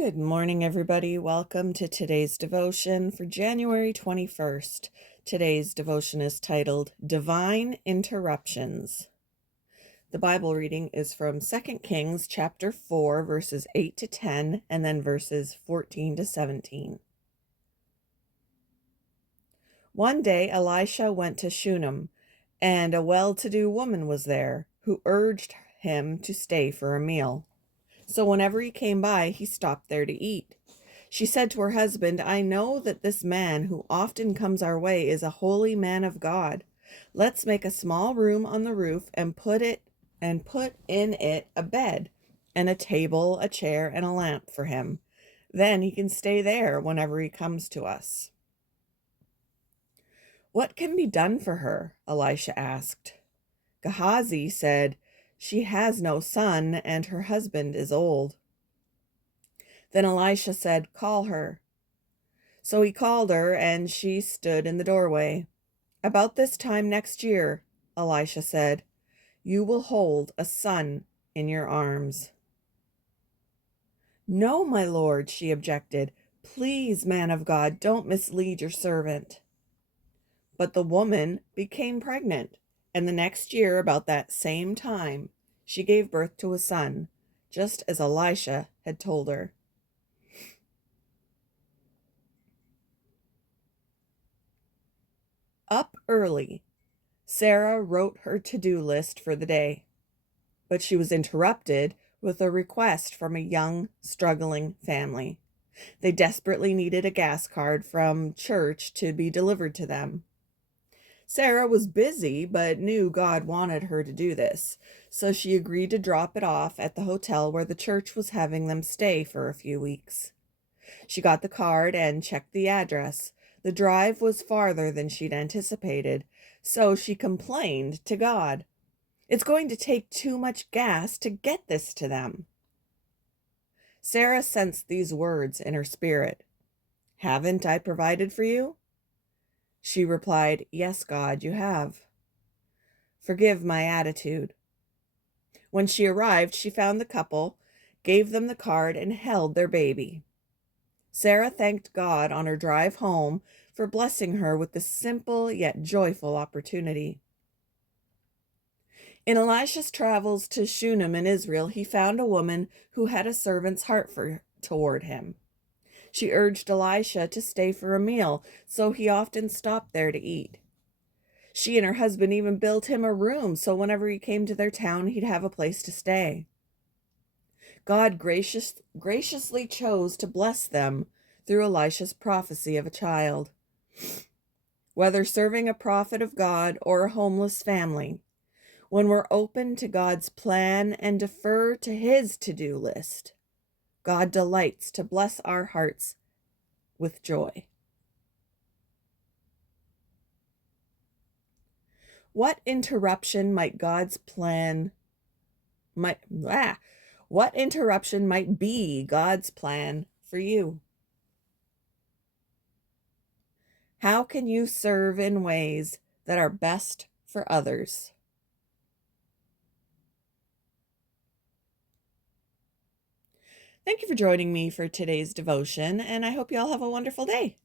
Good morning, everybody. Welcome to today's devotion for January 21st. Today's devotion is titled Divine Interruptions. The Bible reading is from 2 Kings chapter 4, verses 8 to 10, and then verses 14 to 17. One day Elisha went to Shunem, and a well-to-do woman was there who urged him to stay for a meal. So whenever he came by, he stopped there to eat. She said to her husband, "I know that this man who often comes our way is a holy man of God. Let's make a small room on the roof and put in it a bed and a table, a chair, and a lamp for him. Then he can stay there whenever he comes to us." "What can be done for her?" Elisha asked. Gehazi said, "She has no son, and her husband is old." Then Elisha said, "Call her." So he called her, and she stood in the doorway. "About this time next year," Elisha said, "you will hold a son in your arms." "No, my lord," she objected. "Please, man of God, don't mislead your servant." But the woman became pregnant, and the next year, about that same time, she gave birth to a son, just as Elisha had told her. Up early, Sarah wrote her to-do list for the day, but she was interrupted with a request from a young, struggling family. They desperately needed a gas card from church to be delivered to them. Sarah was busy, but knew God wanted her to do this, so she agreed to drop it off at the hotel where the church was having them stay for a few weeks. She got the card and checked the address. The drive was farther than she'd anticipated, so she complained to God. "It's going to take too much gas to get this to them." Sarah sensed these words in her spirit. "Haven't I provided for you?" She replied, "Yes, God, you have. Forgive my attitude." When she arrived, she found the couple, gave them the card, and held their baby. Sarah thanked God on her drive home for blessing her with this simple yet joyful opportunity. In Elisha's travels to Shunem in Israel, he found a woman who had a servant's heart toward him. She urged Elisha to stay for a meal, so he often stopped there to eat. She and her husband even built him a room, so whenever he came to their town, he'd have a place to stay. God graciously chose to bless them through Elisha's prophecy of a child. Whether serving a prophet of God or a homeless family, when we're open to God's plan and defer to His to-do list, God delights to bless our hearts with joy. What interruption might what interruption might be God's plan for you? How can you serve in ways that are best for others? Thank you for joining me for today's devotion, and I hope you all have a wonderful day.